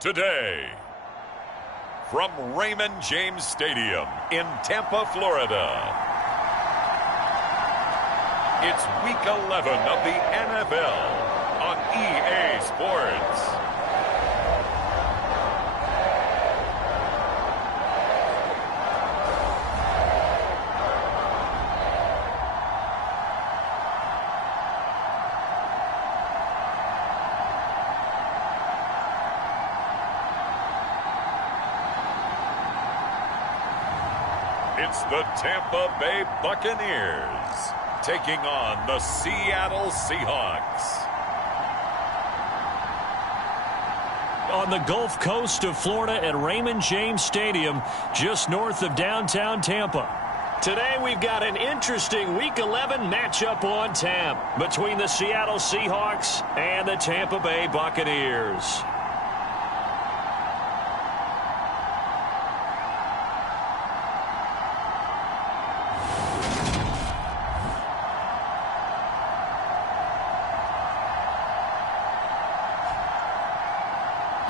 Today, from Raymond James Stadium in Tampa, Florida, it's Week 11 of the NFL on EA Sports. It's the Tampa Bay Buccaneers taking on the Seattle Seahawks. On the Gulf Coast of Florida at Raymond James Stadium, just north of downtown Tampa. Today we've got an interesting Week 11 matchup on tap between the Seattle Seahawks and the Tampa Bay Buccaneers.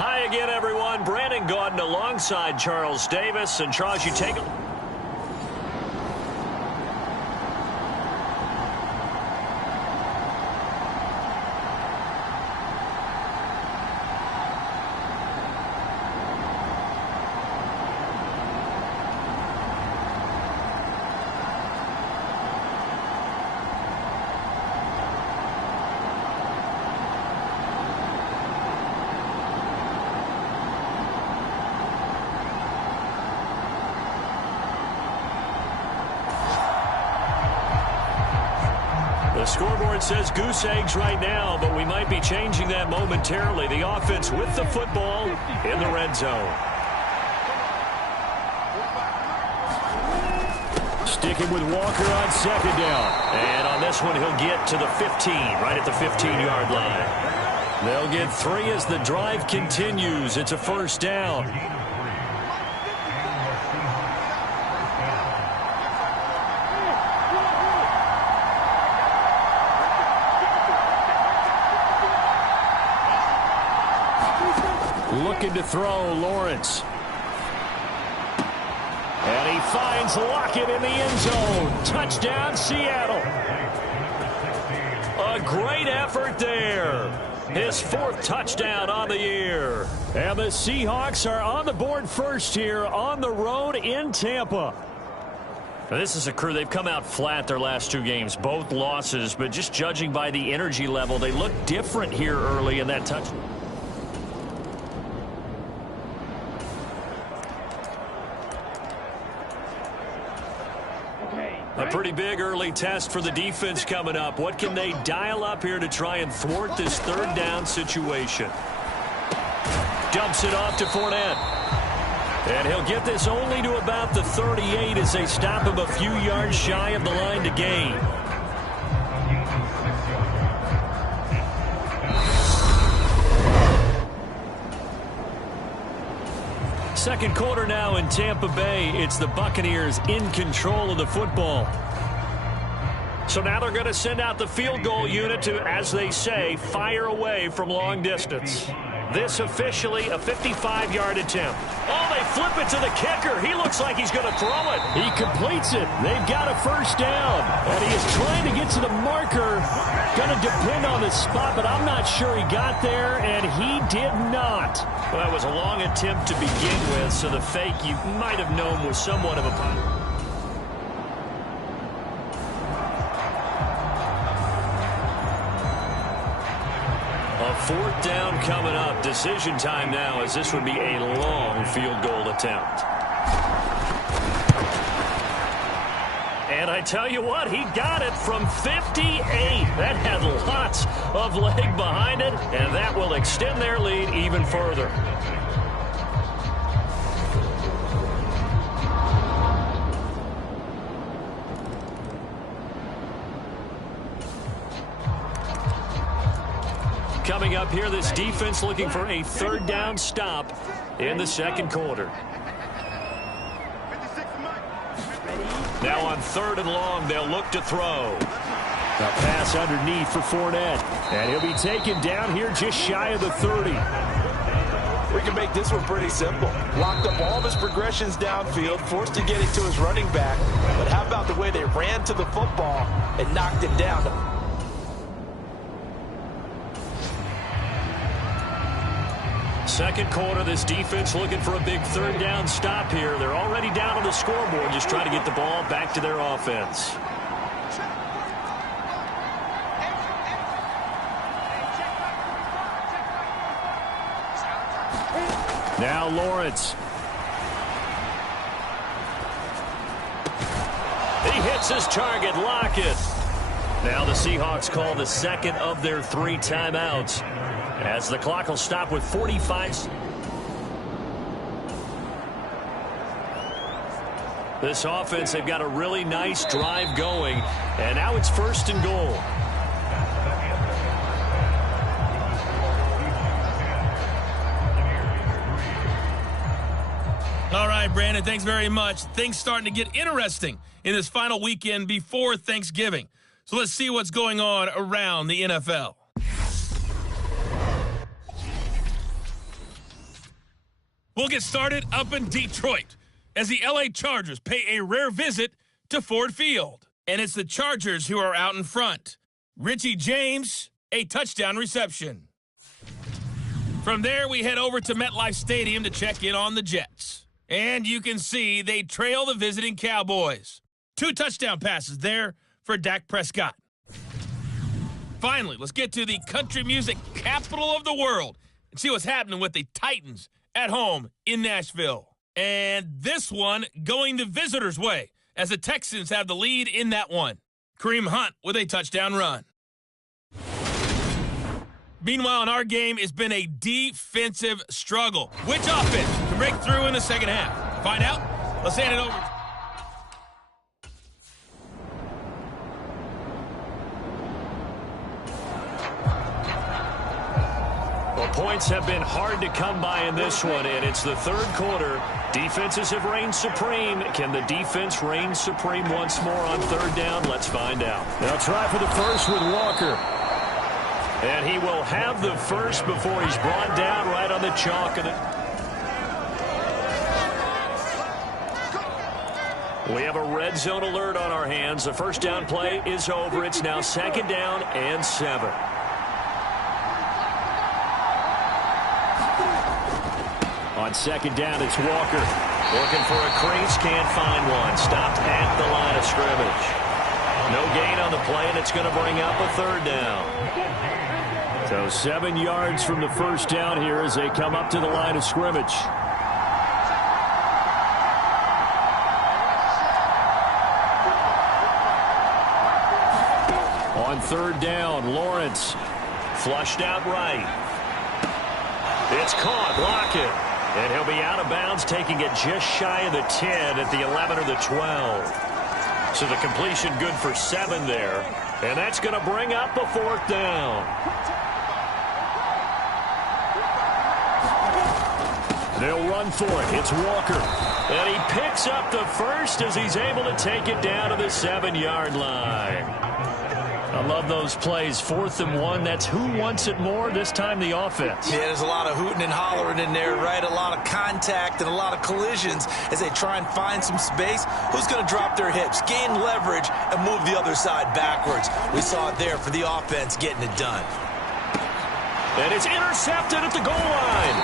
Hi again, everyone. Brandon Gaudin alongside Charles Davis. And Charles, you take a The scoreboard says goose eggs right now, but we might be changing that momentarily. The offense with the football in the red zone. Sticking with Walker on second down. And on this one, he'll get to the 15, right at the 15-yard line. They'll get 3 as the drive continues. It's a first down. Looking to throw, Lawrence. And he finds Lockett in the end zone. Touchdown, Seattle. A great effort there. His 4th touchdown on the year. And the Seahawks are on the board first here on the road in Tampa. This is a crew. They've come out flat their last 2 games, both losses. But just judging by the energy level, they look different here early in that touchdown. A pretty big early test for the defense coming up. What can they dial up here to try and thwart this 3rd down situation? Dumps it off to Fournette. And he'll get this only to about the 38 as they stop him a few yards shy of the line to gain. Second quarter now in Tampa Bay. It's the Buccaneers in control of the football. So now they're going to send out the field goal unit to, as they say, fire away from long distance. This officially a 55-yard attempt. Oh, they flip it to the kicker. He looks like he's going to throw it. He completes it. They've got a first down. And he is trying to get to the marker. Going to depend on the spot, but I'm not sure he got there, and he did not. Well, that was a long attempt to begin with, so the fake you might have known was somewhat of a punt. A 4th down coming up. Decision time now, as this would be a long field goal attempt. And I tell you what, he got it from 58. That had lots of leg behind it, and that will extend their lead even further. Coming up here, this defense looking for a 3rd down stop in the second quarter. Now on 3rd and long, they'll look to throw. A pass underneath for Fournette. And he'll be taken down here just shy of the 30. we can make this one pretty simple. Locked up all of his progressions downfield, forced to get it to his running back. But how about the way they ran to the football and knocked it down? Second quarter, this defense looking for a big third down stop here. They're already down on the scoreboard, just trying to get the ball back to their offense. Now Lawrence. He hits his target, Lockett. Now the Seahawks call the second of their 3 timeouts, as the clock will stop with 45. This offense, they've got a really nice drive going, and now it's 1st and goal. All right, Brandon, thanks very much. Things starting to get interesting in this final weekend before Thanksgiving. So let's see what's going on around the NFL. We'll get started up in Detroit as the LA Chargers pay a rare visit to Ford Field. And it's the Chargers who are out in front. Richie James, a touchdown reception. From there, we head over to MetLife Stadium to check in on the Jets. And you can see they trail the visiting Cowboys. 2 touchdown passes there for Dak Prescott. Finally, let's get to the country music capital of the world and see what's happening with the Titans at home in Nashville. And this one going the visitors' way as the Texans have the lead in that one. Kareem Hunt with a touchdown run. Meanwhile, in our game, it's been a defensive struggle. Which offense can break through in the second half? Find out. Let's hand it over. Well, points have been hard to come by in this one, and it's the third quarter. Defenses have reigned supreme. Can the defense reign supreme once more on third down? Let's find out. They'll try for the first with Walker. And he will have the first before he's brought down right on the chalk. We have a red zone alert on our hands. The first down play is over. It's now 2nd down and 7. On 2nd down, it's Walker. Looking for a crease, can't find one. Stopped at the line of scrimmage. No gain on the play, and it's going to bring up a 3rd down. So 7 yards from the first down here as they come up to the line of scrimmage. On 3rd down, Lawrence flushed out right. It's caught, Lockett. And he'll be out of bounds, taking it just shy of the 10 at the 11 or the 12. So the completion good for 7 there. And that's going to bring up a 4th down. They'll run for it. It's Walker. And he picks up the first as he's able to take it down to the 7-yard line. I love those plays. 4th and 1. That's who wants it more. This time the offense. Yeah, there's a lot of hooting and hollering in there, right? A lot of contact and a lot of collisions as they try and find some space. Who's going to drop their hips, gain leverage, and move the other side backwards? We saw it there for the offense getting it done. And it's intercepted at the goal line.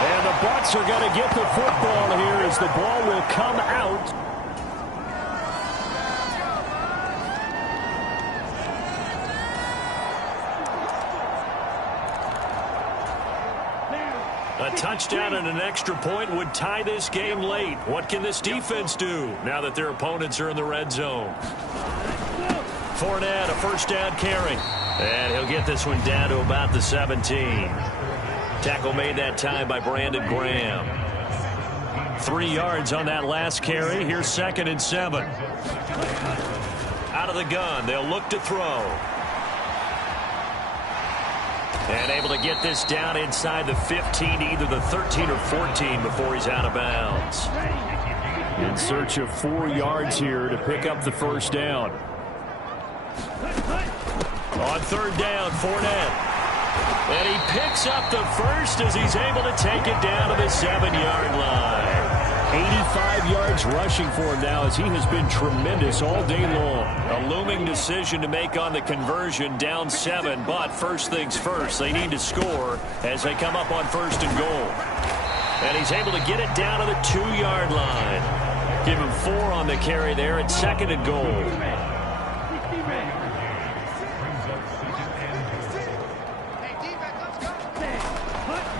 And the Bucs are going to get the football here as the ball will come out. A touchdown and an extra point would tie this game late. What can this defense do now that their opponents are in the red zone? Fournette, a 1st down carry. And he'll get this one down to about the 17. Tackle made that time by Brandon Graham. 3 yards on that last carry. Here's 2nd and 7. Out of the gun. They'll look to throw. And able to get this down inside the 15, either the 13 or 14 before he's out of bounds. In search of 4 yards here to pick up the first down. On 3rd down, Fournette. And he picks up the first as he's able to take it down to the 7-yard line. 85 yards rushing for him now as he has been tremendous all day long. A looming decision to make on the conversion, down 7, but first things first, they need to score as they come up on 1st and goal. And he's able to get it down to the 2-yard line. Give him 4 on the carry there at 2nd and goal.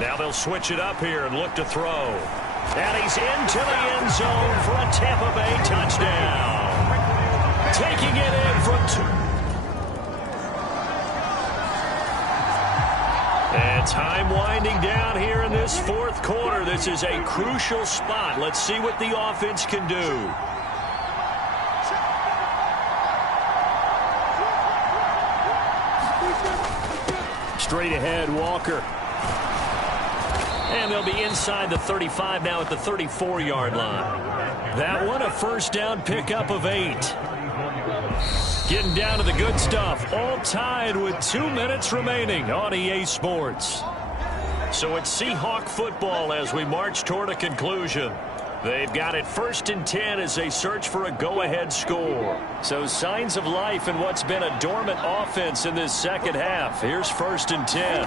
Now they'll switch it up here and look to throw. And he's into the end zone for a Tampa Bay touchdown. Taking it in from 2. And time winding down here in this 4th quarter. This is a crucial spot. Let's see what the offense can do. Straight ahead, Walker. And they'll be inside the 35 now at the 34-yard line. That one, a 1st down pickup of 8. Getting down to the good stuff. All tied with 2 minutes remaining on EA Sports. So it's Seahawk football as we march toward a conclusion. They've got it 1st and 10 as they search for a go-ahead score. So signs of life in what's been a dormant offense in this second half. Here's 1st and 10.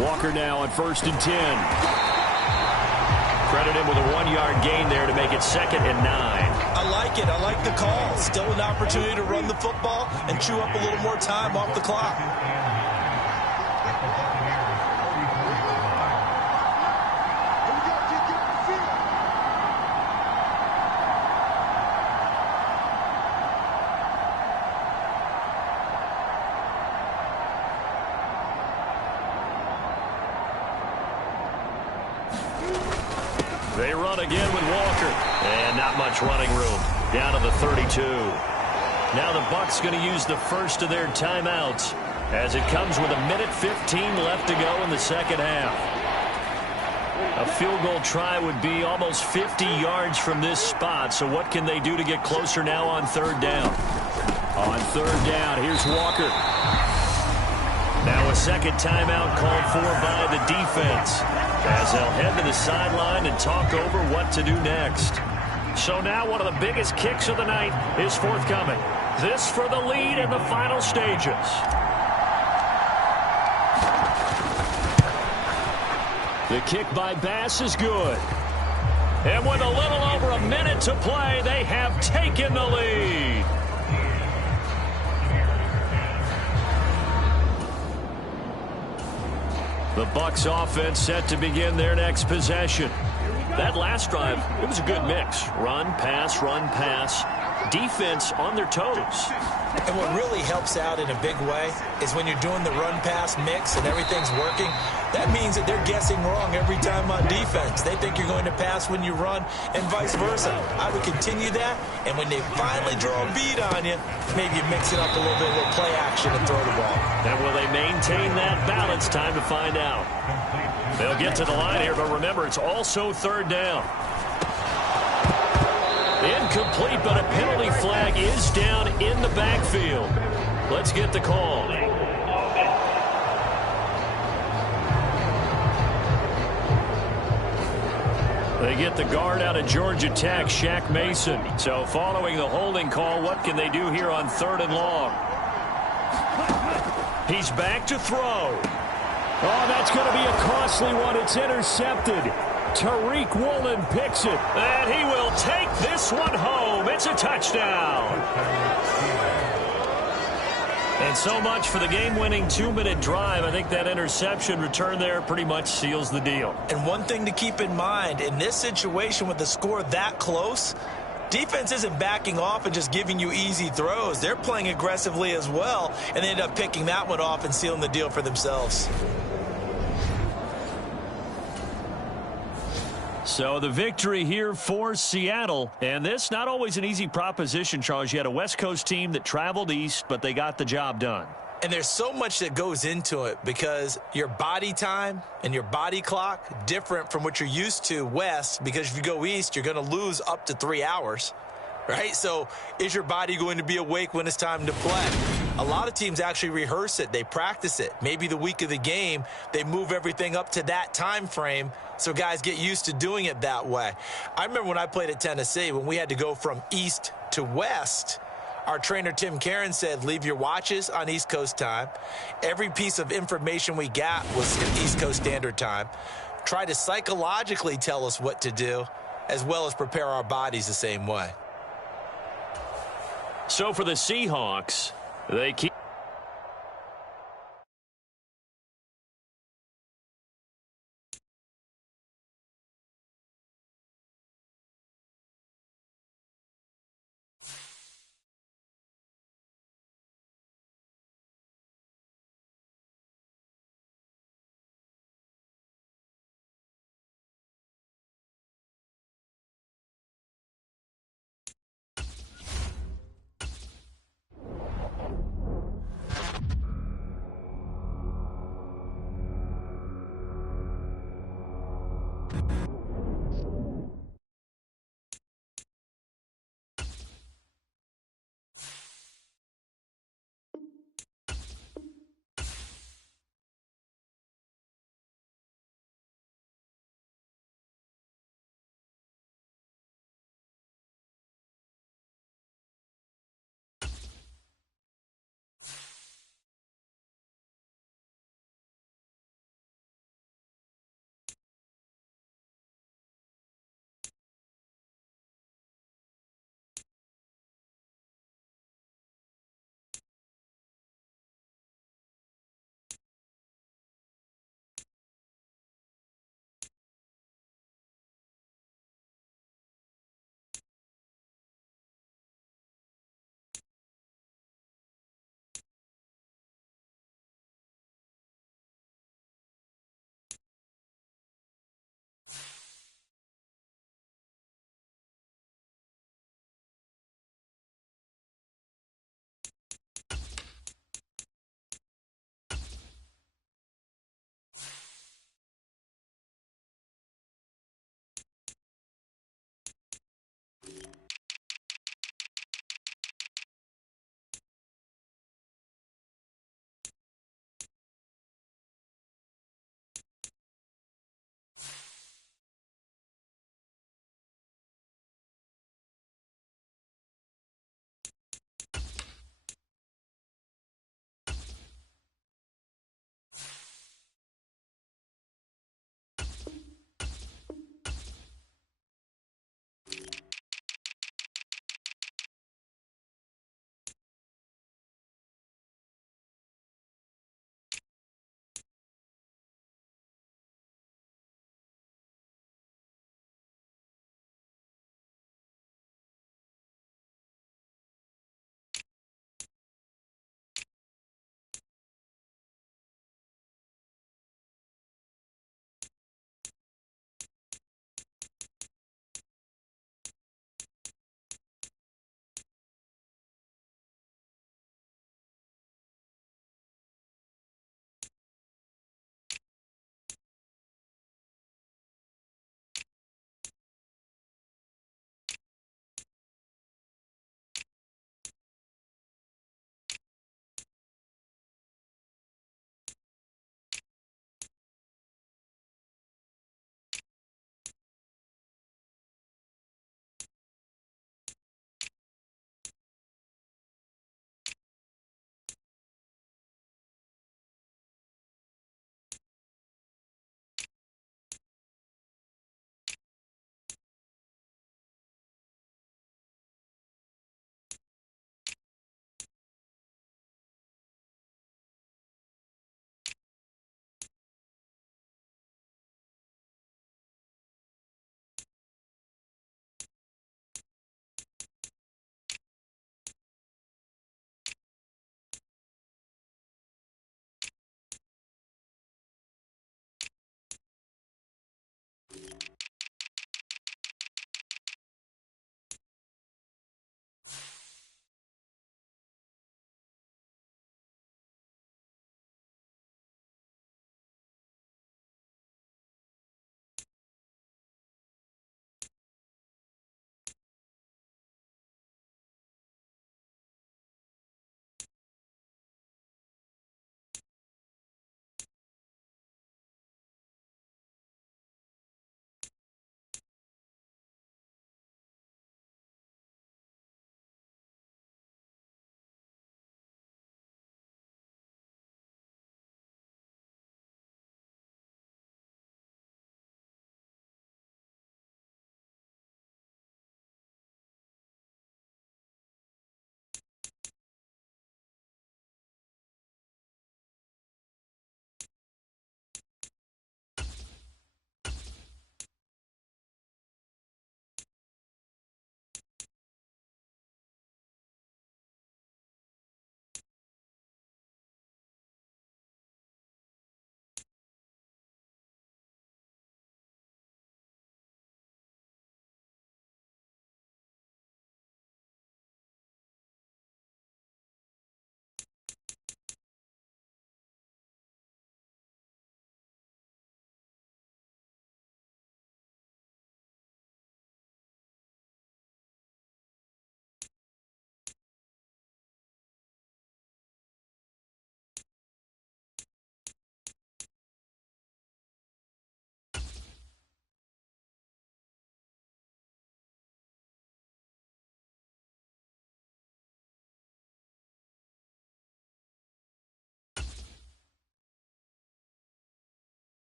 Walker now on 1st and 10. Credit him with a 1-yard gain there to make it 2nd and 9. I like it. I like the call. Still an opportunity to run the football and chew up a little more time off the clock. They run again with Walker. And not much running room. Down to the 32. Now the Bucs going to use the first of their timeouts as it comes with 1:15 left to go in the second half. A field goal try would be almost 50 yards from this spot. So what can they do to get closer now on 3rd down? On 3rd down, here's Walker. Now a second timeout called for by the defense as they'll head to the sideline and talk over what to do next. So now one of the biggest kicks of the night is forthcoming. This for the lead in the final stages. The kick by Bass is good. And with a little over a minute to play, they have taken the lead. The Bucs offense set to begin their next possession. That last drive, it was a good mix. Run, pass, defense on their toes. And what really helps out in a big way is when you're doing the run-pass mix and everything's working, that means that they're guessing wrong every time on defense. They think you're going to pass when you run and vice versa. I would continue that, and when they finally draw a beat on you, maybe you mix it up a little bit, a little play action and throw the ball. And will they maintain that balance? Time to find out. They'll get to the line here, but remember, it's also 3rd down. Incomplete, but a penalty flag is down in the backfield. Let's get the call. They get the guard out of Georgia Tech, Shaq Mason. So following the holding call, what can they do here on 3rd and long? He's back to throw. Oh, that's going to be a costly one. It's intercepted. Tariq Woolen picks it. And he will take this one home. It's a touchdown. And so much for the game-winning 2-minute drive. I think that interception return there pretty much seals the deal. And one thing to keep in mind, in this situation with the score that close, defense isn't backing off and just giving you easy throws. They're playing aggressively as well, and they end up picking that one off and sealing the deal for themselves. So the victory here for Seattle. And this not always an easy proposition, Charles. You had a West Coast team that traveled east, but they got the job done. And there's so much that goes into it because your body time and your body clock different from what you're used to west, because if you go east, you're going to lose up to 3 hours, right? So is your body going to be awake when it's time to play? A lot of teams actually rehearse it. They practice it. Maybe the week of the game, they move everything up to that time frame so guys get used to doing it that way. I remember when I played at Tennessee, when we had to go from east to west, our trainer, Tim Karen, said, leave your watches on East Coast time. Every piece of information we got was in East Coast Standard Time. Try to psychologically tell us what to do, as well as prepare our bodies the same way. So for the Seahawks, they keep...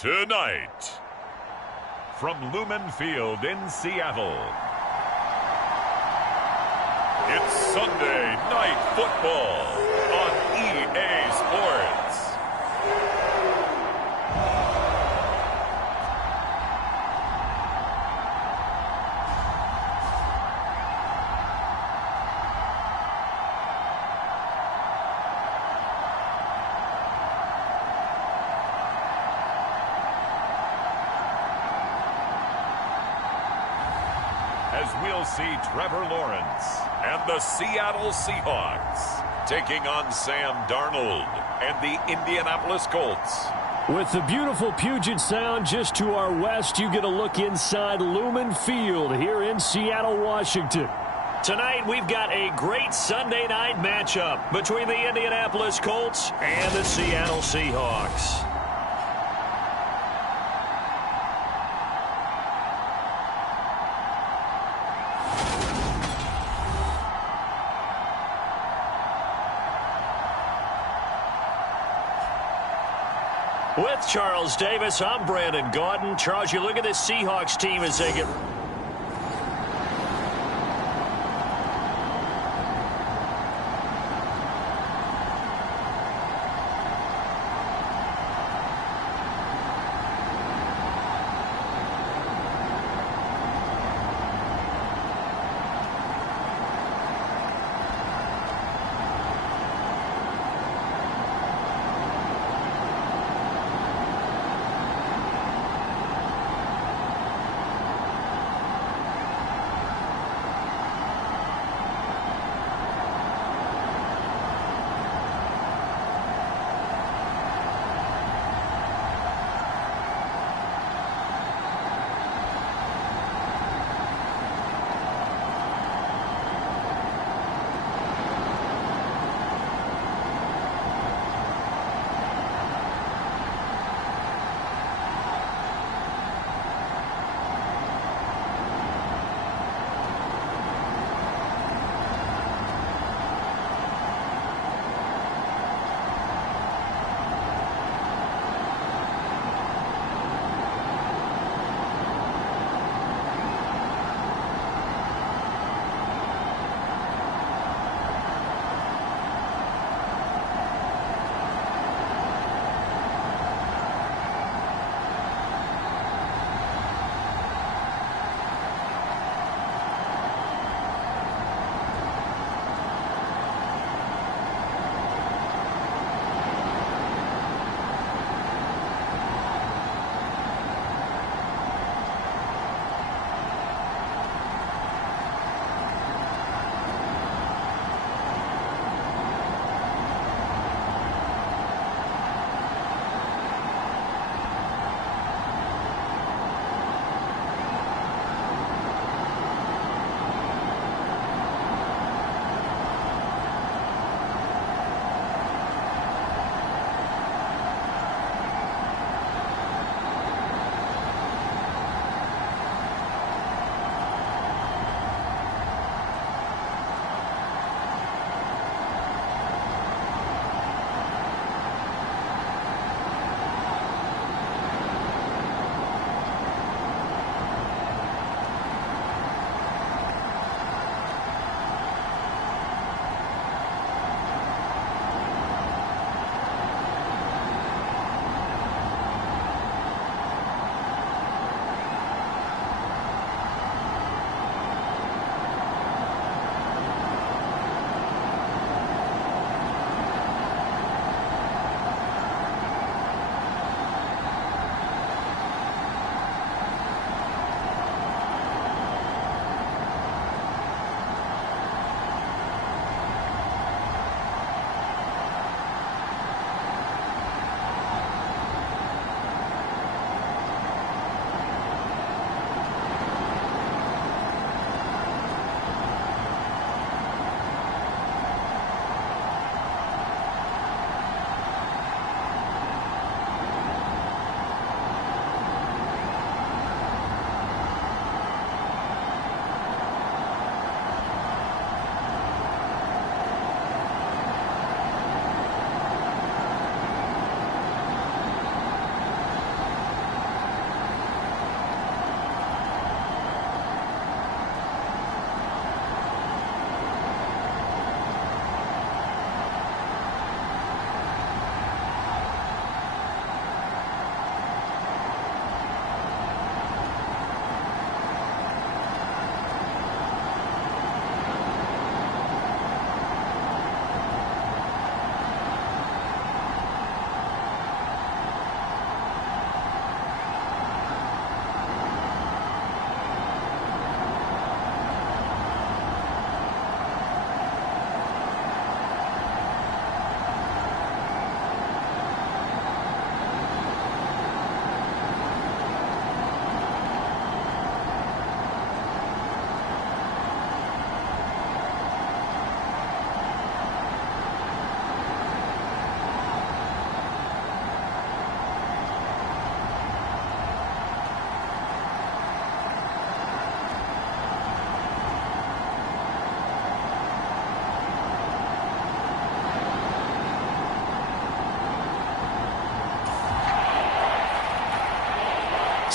Tonight, from Lumen Field in Seattle, it's Sunday Night Football on EA Sports. As we'll see Trevor Lawrence and the Seattle Seahawks taking on Sam Darnold and the Indianapolis Colts. With the beautiful Puget Sound just to our west, you get a look inside Lumen Field here in Seattle, Washington. Tonight, we've got a great Sunday night matchup between the Indianapolis Colts and the Seattle Seahawks. With Charles Davis, I'm Brandon Gaudin. Charles, you look at this Seahawks team as they get...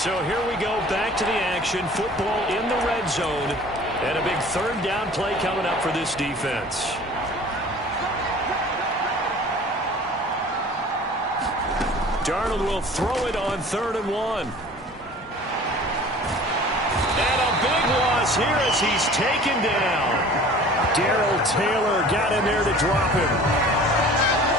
So here we go, back to the action. Football in the red zone. And a big third down play coming up for this defense. Darnold will throw it on 3rd and 1. And a big loss here as he's taken down. Darrell Taylor got in there to drop him.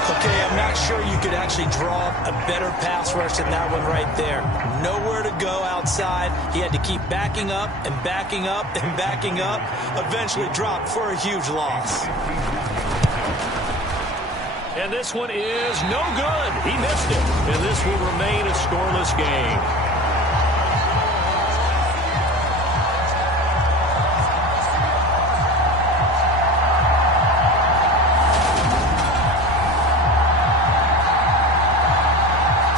Okay, I'm not sure you could actually draw a better pass rush than that one right there. Nowhere to go outside. He had to keep backing up and backing up and backing up. Eventually dropped for a huge loss. And this one is no good. He missed it. And this will remain a scoreless game.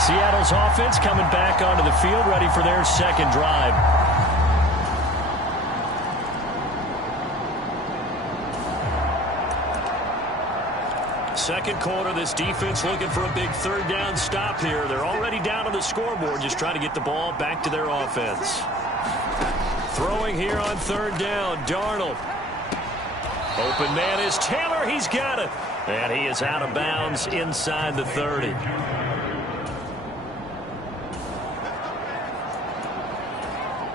Seattle's offense coming back onto the field, ready for their second drive. Second quarter, this defense looking for a big third down stop here. They're already down on the scoreboard, just trying to get the ball back to their offense. Throwing here on 3rd down, Darnold. Open man is Taylor. He's got it. And he is out of bounds inside the 30.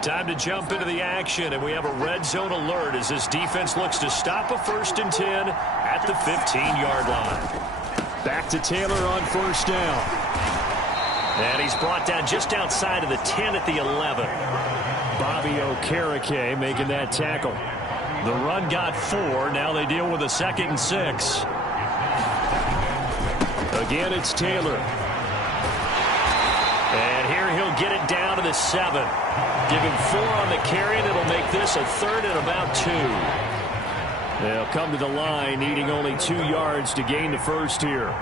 Time to jump into the action, and we have a red zone alert as this defense looks to stop a 1st and 10 at the 15-yard line. Back to Taylor on 1st down. And he's brought down just outside of the 10 at the 11. Bobby Okereke making that tackle. The run got 4. Now they deal with a 2nd and 6. Again, it's Taylor. And here he'll get it down to the 7. Give him 4 on the carry, and it'll make this a 3rd and about 2. They'll come to the line, needing only 2 yards to gain the first here.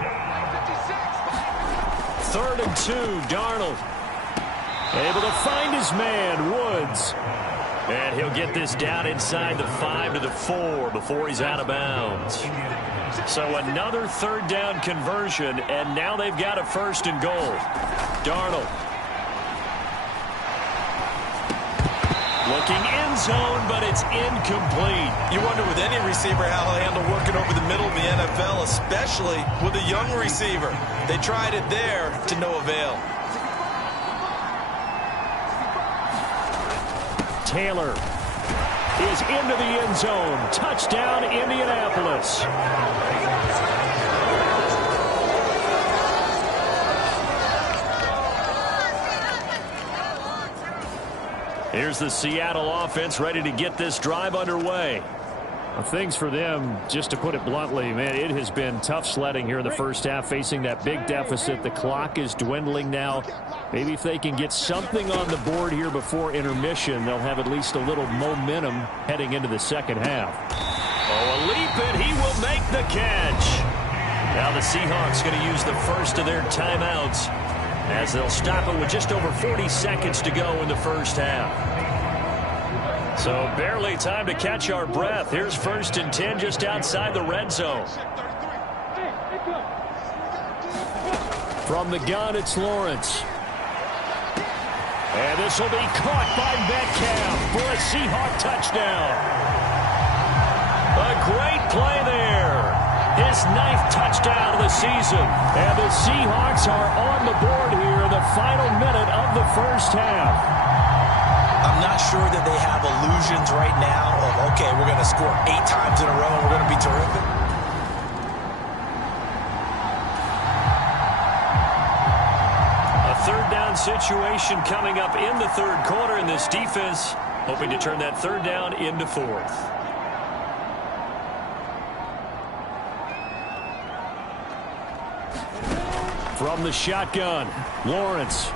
3rd and 2, Darnold. Able to find his man, Woods. And he'll get this down inside the 5 to the 4 before he's out of bounds. So another 3rd down conversion, and now they've got a 1st and goal. Darnold. Looking end zone, but it's incomplete. You wonder with any receiver how he'll handle working over the middle of the NFL, especially with a young receiver. They tried it there to no avail. Taylor is into the end zone. Touchdown, Indianapolis. Here's the Seattle offense ready to get this drive underway. Things for them, just to put it bluntly, man, it has been tough sledding here in the first half, facing that big deficit. The clock is dwindling now. Maybe if they can get something on the board here before intermission, they'll have at least a little momentum heading into the second half. Oh, a leap, and he will make the catch. Now the Seahawks going to use the first of their timeouts as they'll stop it with just over 40 seconds to go in the first half. So barely time to catch our breath. Here's 1st and 10 just outside the red zone. From the gun, it's Lawrence. And this will be caught by Metcalf for a Seahawk touchdown. A great play there. His 9th touchdown of the season. And the Seahawks are on the board here in the final minute of the first half. I'm not sure that they have illusions right now of, okay, we're going to score 8 times in a row and we're going to be terrific. A 3rd down situation coming up in the 3rd quarter, and this defense hoping to turn that 3rd down into 4th. From the shotgun, Lawrence.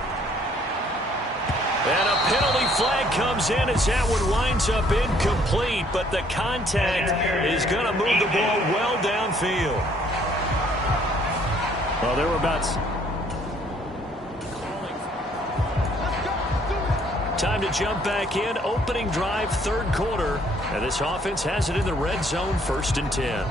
And a penalty flag comes in as that one winds up incomplete, but the contact is going to move the ball well downfield. Well, they were about... Time to jump back in. Opening drive, 3rd quarter. And this offense has it in the red zone, 1st and 10.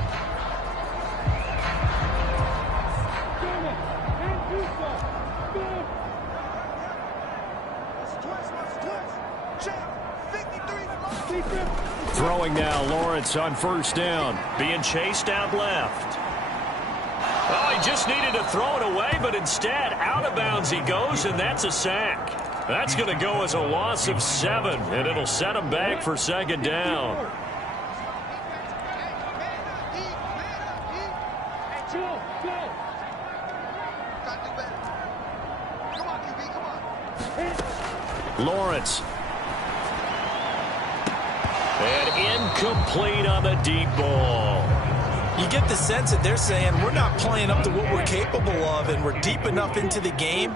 Throwing now, Lawrence on first down. Being chased out left. Oh, he just needed to throw it away, but instead, out of bounds he goes, and that's a sack. That's going to go as a loss of 7, and it'll set him back for second down. Lawrence. And incomplete on the deep ball. You get the sense that they're saying we're not playing up to what we're capable of, and we're deep enough into the game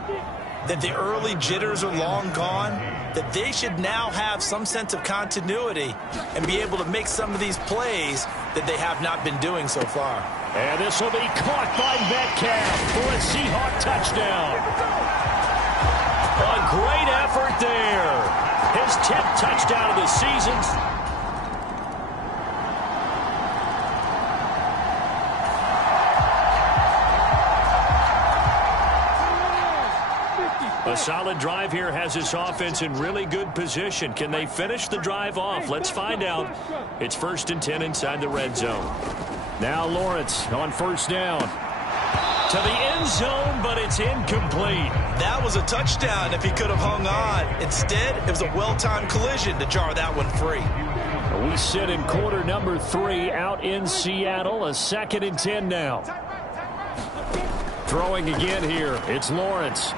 that the early jitters are long gone, that they should now have some sense of continuity and be able to make some of these plays that they have not been doing so far. And this will be caught by Metcalf for a Seahawk touchdown. A great effort there. His 10th touchdown of the season. A solid drive here has this offense in really good position. Can they finish the drive off? Let's find out. It's 1st and 10 inside the red zone. Now Lawrence on first down. To the end zone, but it's incomplete. That was a touchdown if he could have hung on. Instead, it was a well-timed collision to jar that one free. We sit in quarter number 3 out in Seattle. A 2nd and 10 now. Throwing again here. It's Lawrence.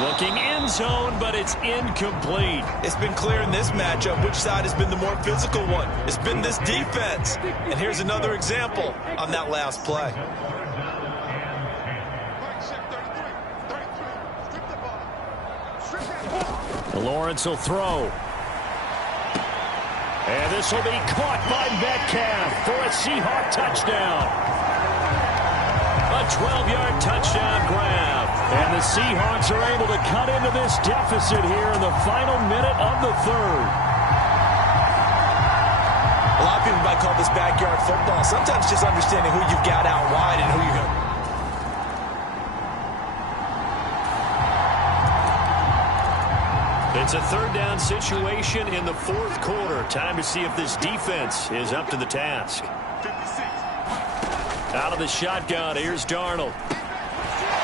Looking end zone, but it's incomplete. It's been clear in this matchup which side has been the more physical one. It's been this defense. And here's another example on that last play. Lawrence will throw. And this will be caught by Metcalf for a Seahawk touchdown. A 12-yard touchdown grab. And the Seahawks are able to cut into this deficit here in the final minute of the 3rd. A lot of people might call this backyard football. Sometimes just understanding who you've got out wide and who you're going to... It's a 3rd down situation in the 4th quarter. Time to see if this defense is up to the task. Out of the shotgun, here's Darnold.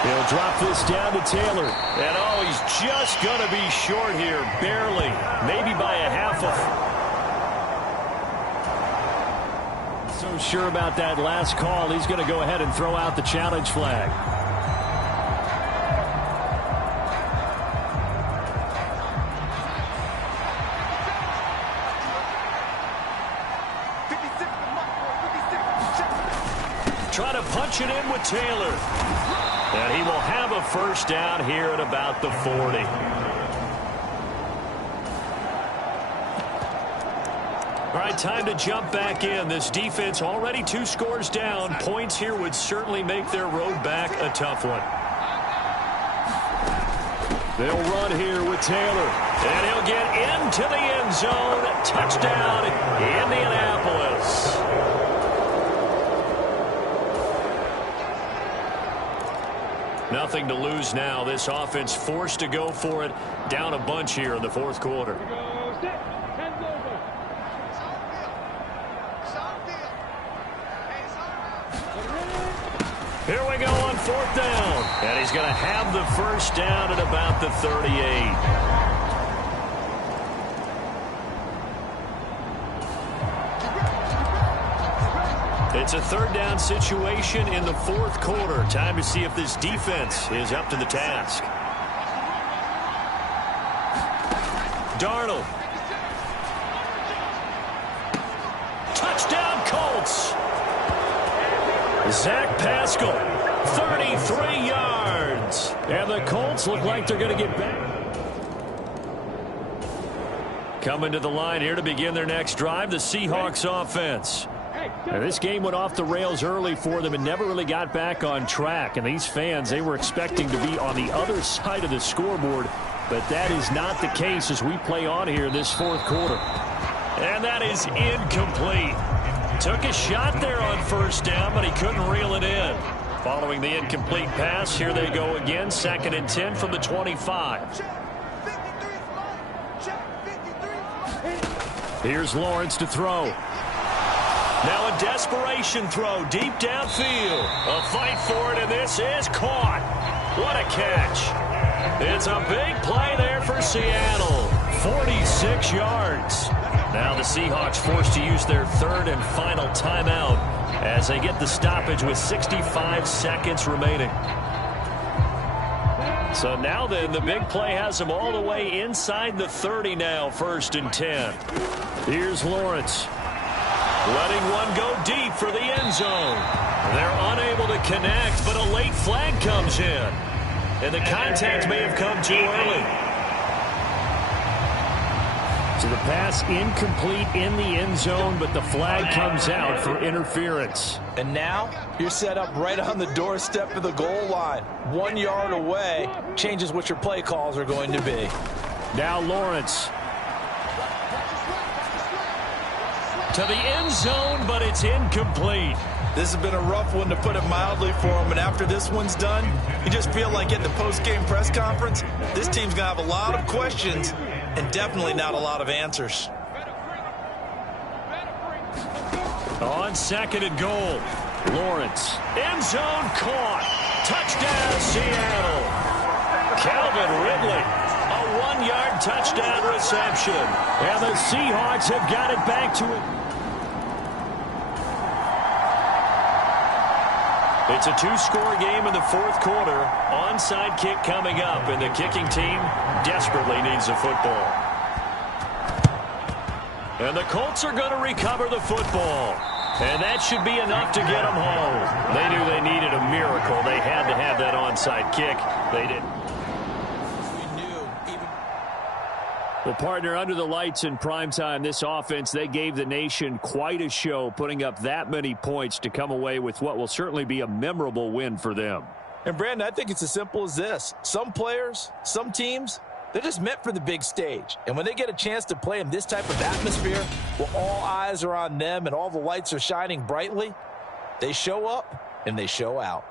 He'll drop this down to Taylor. And oh, he's just going to be short here, barely. Maybe by a half of... So sure about that last call, he's going to go ahead and throw out the challenge flag. Trying to punch it in with Taylor. And he will have a first down here at about the 40. All right, time to jump back in. This defense already 2 scores down. Points here would certainly make their road back a tough one. They'll run here with Taylor. And he'll get into the end zone. Touchdown, Indianapolis. Nothing to lose now. This offense forced to go for it. Down a bunch here in the 4th quarter. Here we go on 4th down. And he's going to have the first down at about the 38. It's a 3rd down situation in the 4th quarter. Time to see if this defense is up to the task. Darnold. Touchdown Colts. Zach Pascal, 33 yards. And the Colts look like they're going to get back. Coming to the line here to begin their next drive, the Seahawks offense. Now, this game went off the rails early for them and never really got back on track. And these fans, they were expecting to be on the other side of the scoreboard. But that is not the case as we play on here this 4th quarter. And that is incomplete. Took a shot there on first down, but he couldn't reel it in. Following the incomplete pass, here they go again. 2nd and 10 from the 25. Here's Lawrence to throw. Now a desperation throw deep downfield. A fight for it, and this is caught. What a catch. It's a big play there for Seattle. 46 yards. Now the Seahawks forced to use their third and final timeout as they get the stoppage with 65 seconds remaining. So now then, the big play has them all the way inside the 30 now, 1st and 10. Here's Lawrence. Letting one go deep for the end zone. They're unable to connect, but a late flag comes in. And the contact may have come too early. So the pass incomplete in the end zone, but the flag comes out for interference. And now you're set up right on the doorstep of the goal line. 1 yard away changes what your play calls are going to be. Now Lawrence. To the end zone, but it's incomplete. This has been a rough one, to put it mildly, for him. And after this one's done, you just feel like at the post-game press conference, this team's going to have a lot of questions and definitely not a lot of answers. On 2nd and goal, Lawrence. End zone caught. Touchdown, Seattle. Calvin Ridley. A 1-yard touchdown reception. And the Seahawks have got it back to it. It's a 2-score game in the 4th quarter. Onside kick coming up, and the kicking team desperately needs the football. And the Colts are going to recover the football. And that should be enough to get them home. They knew they needed a miracle. They had to have that onside kick. They didn't. Well, partner, under the lights in primetime, this offense, they gave the nation quite a show, putting up that many points to come away with what will certainly be a memorable win for them. And, Brandon, I think it's as simple as this. Some players, some teams, they're just meant for the big stage. And when they get a chance to play in this type of atmosphere, where all eyes are on them and all the lights are shining brightly, they show up and they show out.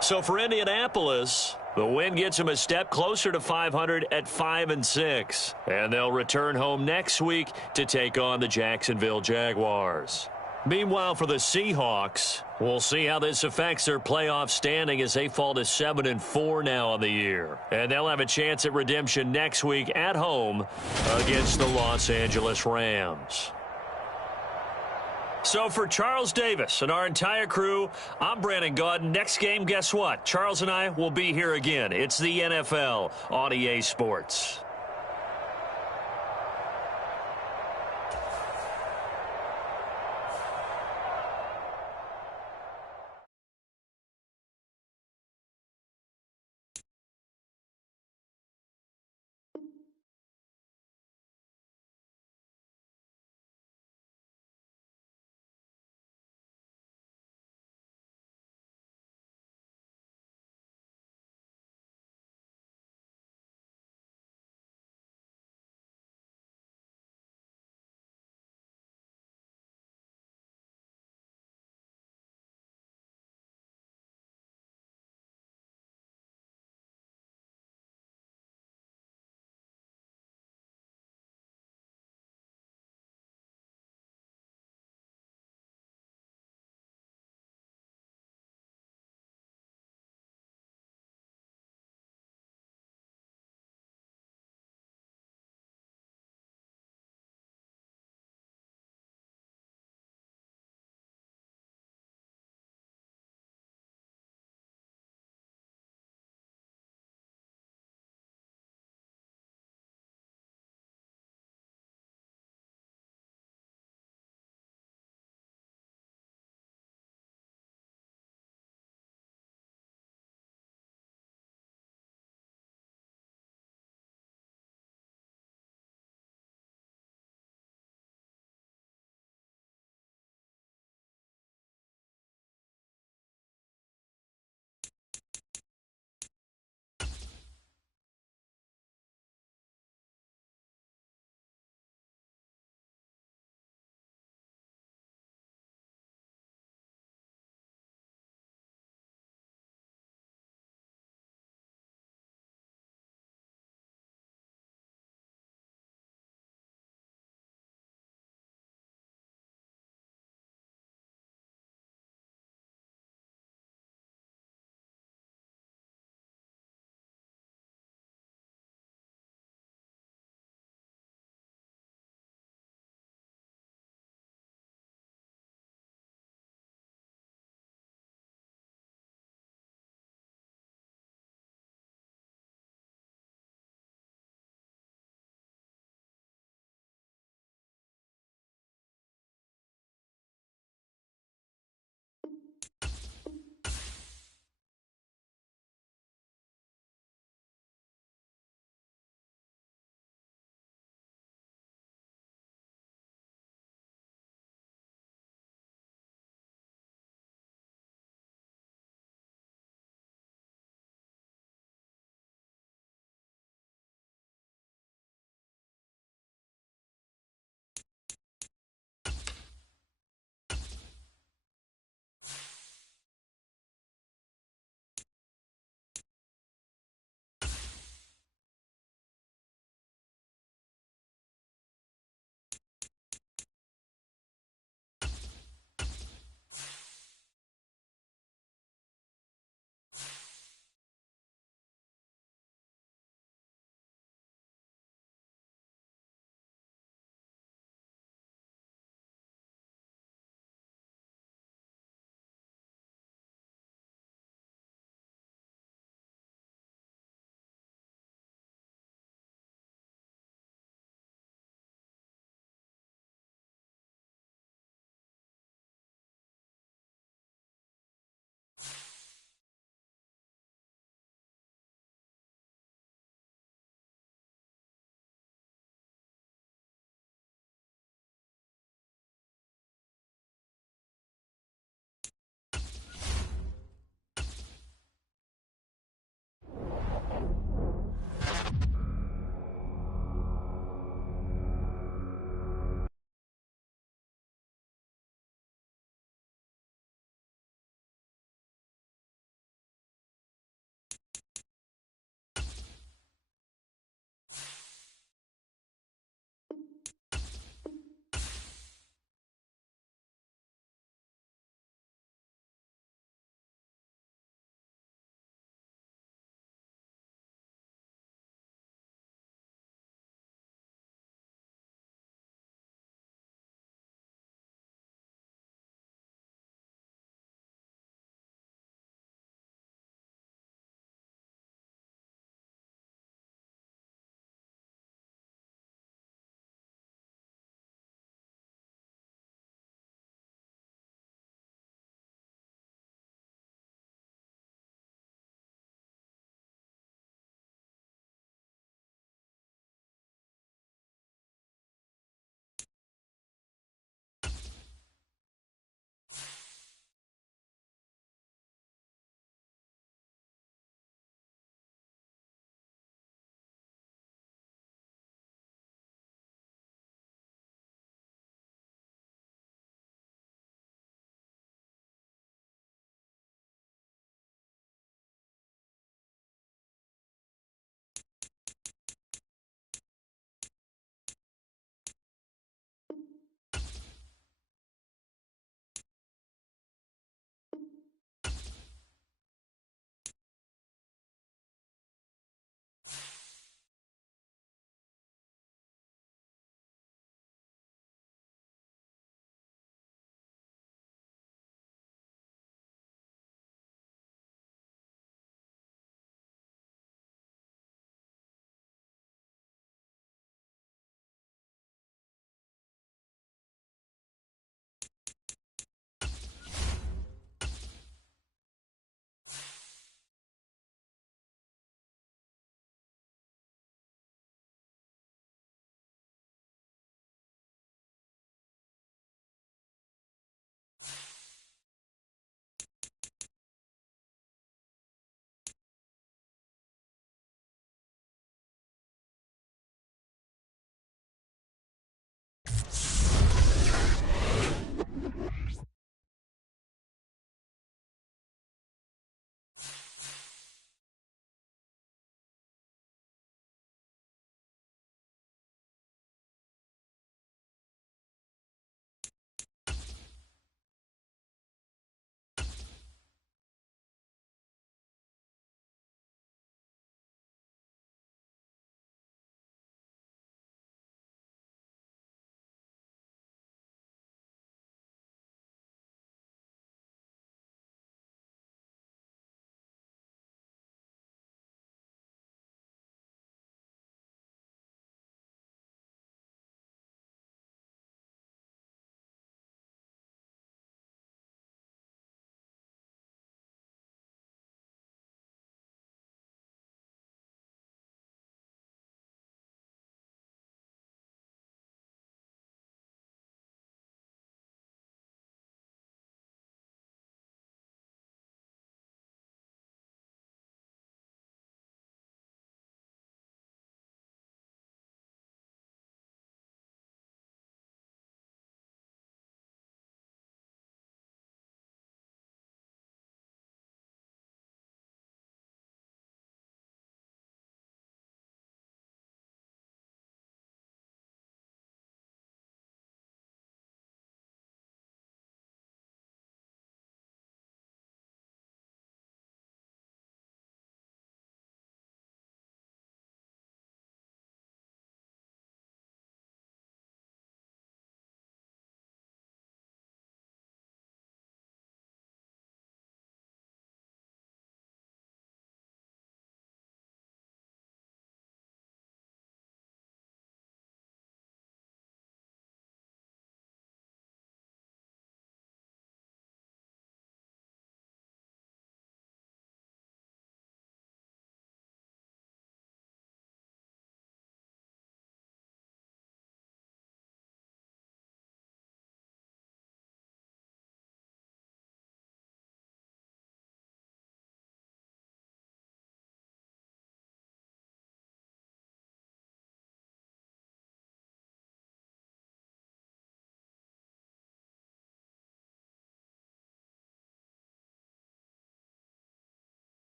So for Indianapolis, the win gets them a step closer to 500 at 5-6. And they'll return home next week to take on the Jacksonville Jaguars. Meanwhile, for the Seahawks, we'll see how this affects their playoff standing as they fall to 7-4 now on the year. And they'll have a chance at redemption next week at home against the Los Angeles Rams. So for Charles Davis and our entire crew, I'm Brandon Gaudin. Next game, guess what? Charles and I will be here again. It's the NFL on EA Sports.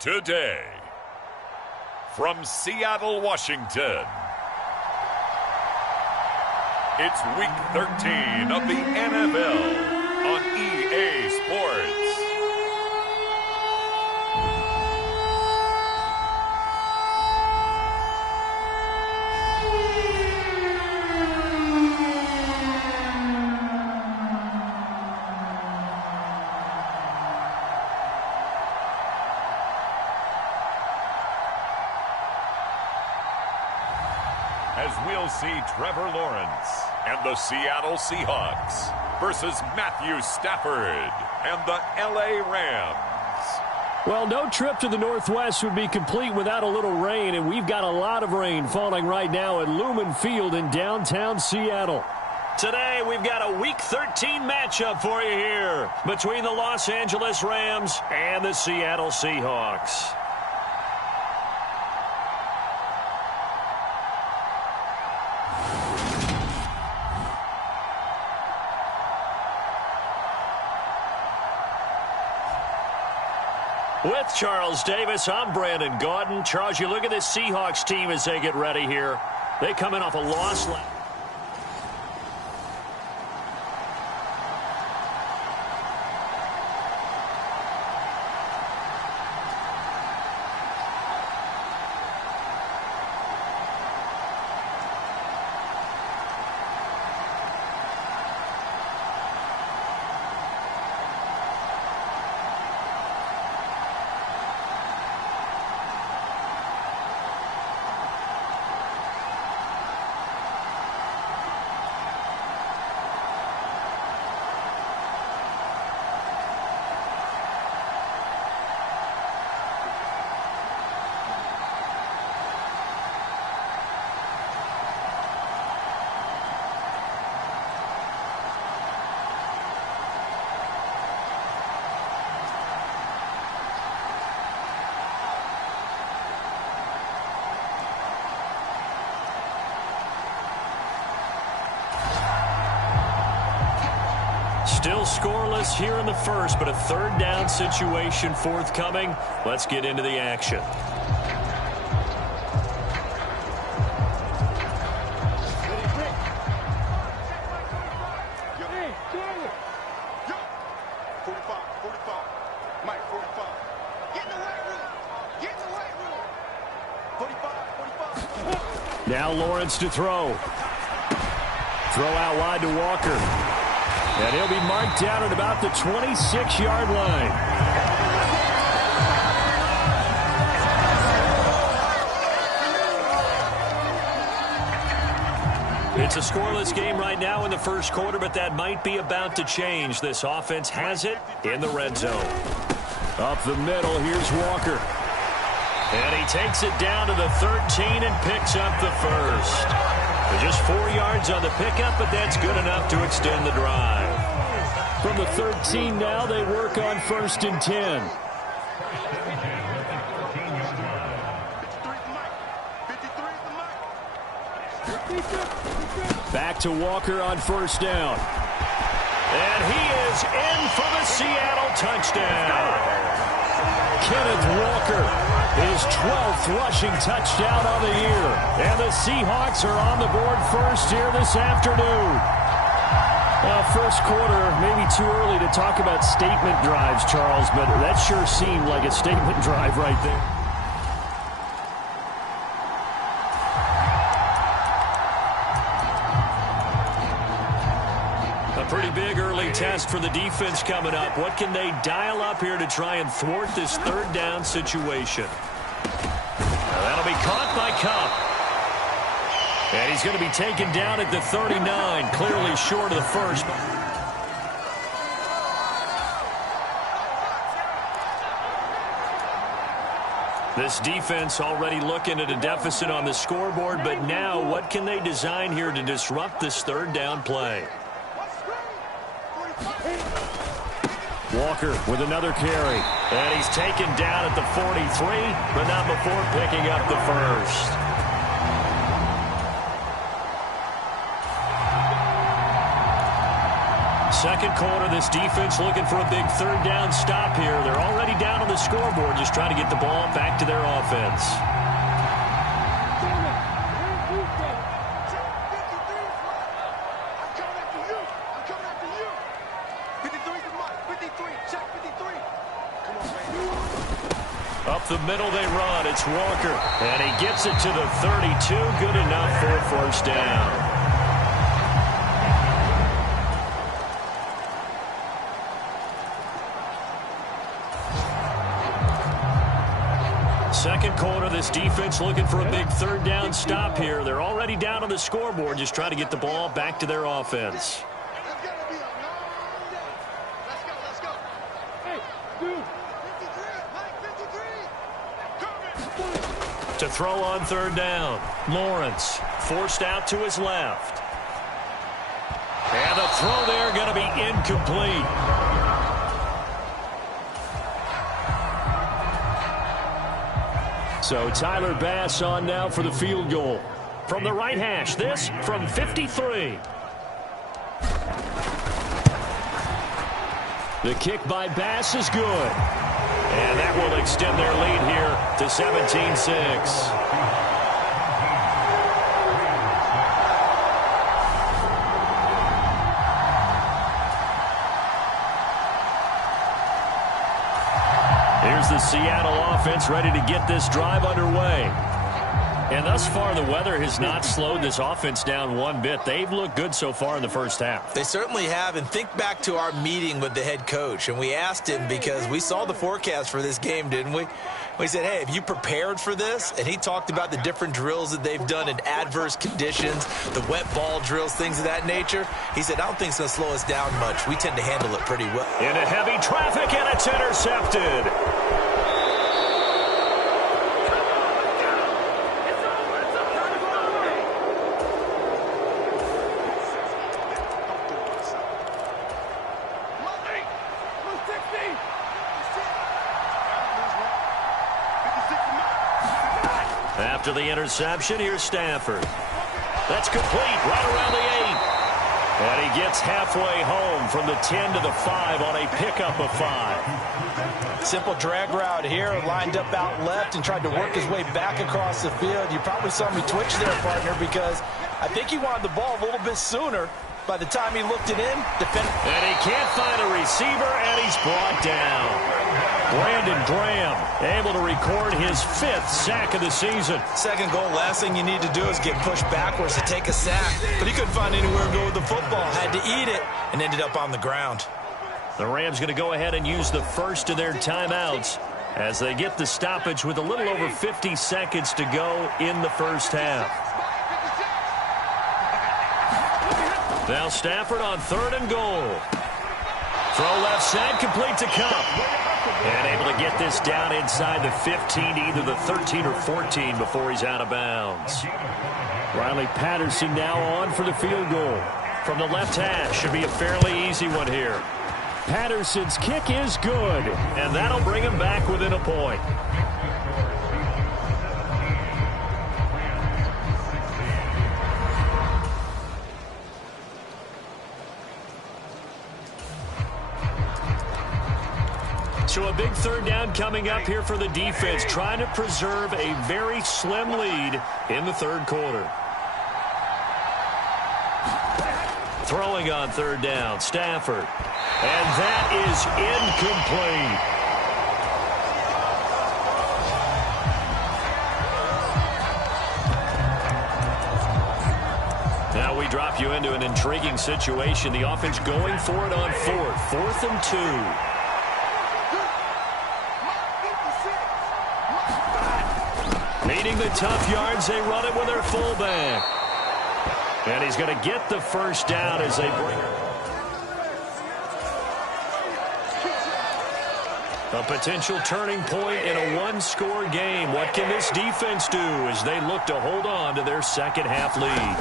Today, from Seattle, Washington, it's Week 13 of the NFL on EA Sports. As we'll see Trevor Lawrence and the Seattle Seahawks versus Matthew Stafford and the LA Rams. Well, no trip to the Northwest would be complete without a little rain, and we've got a lot of rain falling right now at Lumen Field in downtown Seattle. Today, we've got a Week 13 matchup for you here between the Los Angeles Rams and the Seattle Seahawks. With Charles Davis, I'm Brandon Gaudin. Charles, you look at this Seahawks team as they get ready here. They come in off a loss. Still scoreless here in the first, but a third down situation forthcoming. Let's get into the action. Now Lawrence to throw. Throw out wide to Walker. And he'll be marked down at about the 26-yard line. It's a scoreless game right now in the first quarter, but that might be about to change. This offense has it in the red zone. Up the middle, here's Walker. And he takes it down to the 13 and picks up the first. Just 4 yards on the pickup, but that's good enough to extend the drive. From the 13 now, they work on 1st and 10. Back to Walker on 1st down. And he is in for the Seattle touchdown. Kenneth Walker, his 12th rushing touchdown on the year. And the Seahawks are on the board first here this afternoon. First quarter, maybe too early to talk about statement drives, Charles, but that sure seemed like a statement drive right there. A pretty big early test for the defense coming up. What can they dial up here to try and thwart this third down situation? Now that'll be caught by Kupp. And he's going to be taken down at the 39, clearly short of the first. This defense already looking at a deficit on the scoreboard, but now what can they design here to disrupt this third down play? Walker with another carry. And he's taken down at the 43, but not before picking up the first. Second quarter, this defense looking for a big third down stop here. They're already down on the scoreboard, just trying to get the ball back to their offense. Up the middle they run. It's Walker. And he gets it to the 32. Good enough for a first down. Second quarter, this defense looking for a big third down stop here. They're already down on the scoreboard, just trying to get the ball back to their offense. To throw on third down, Lawrence forced out to his left. And the throw there going to be incomplete. So Tyler Bass on now for the field goal. From the right hash, this from 53. The kick by Bass is good. And that will extend their lead here to 17-6. Here's the Seattle offense ready to get this drive underway. And thus far, the weather has not slowed this offense down one bit. They've looked good so far in the first half. They certainly have. And think back to our meeting with the head coach. And we asked him, because we saw the forecast for this game, didn't we? We said, hey, have you prepared for this? And he talked about the different drills that they've done in adverse conditions, the wet ball drills, things of that nature. He said, I don't think it's going to slow us down much. We tend to handle it pretty well. Into heavy traffic, and it's intercepted. After the interception, here's Stafford. That's complete right around the 8. And he gets halfway home from the 10 to the 5 on a pickup of 5. Simple drag route here, lined up out left and tried to work his way back across the field. You probably saw me twitch there, partner, because I think he wanted the ball a little bit sooner. By the time he looked it in, and he can't find a receiver, and he's brought down. Brandon Graham able to record his 5th sack of the season. Second goal, last thing you need to do is get pushed backwards to take a sack. But he couldn't find anywhere to go with the football, had to eat it, and ended up on the ground. The Rams going to go ahead and use the first of their timeouts as they get the stoppage with a little over 50 seconds to go in the first half. Now Stafford on 3rd and goal. Throw left side, complete to Kupp. And able to get this down inside the 15, either the 13 or 14 before he's out of bounds. Riley Patterson now on for the field goal. From the left hash, should be a fairly easy one here. Patterson's kick is good, and that'll bring him back within a point. So a big third down coming up here for the defense, trying to preserve a very slim lead in the third quarter. Throwing on third down, Stafford. And that is incomplete. Now we drop you into an intriguing situation. The offense going for it on 4th and 2. Needing the tough yards, they run it with their fullback. And he's going to get the first down as they bring it. A potential turning point in a one-score game. What can this defense do as they look to hold on to their second half lead?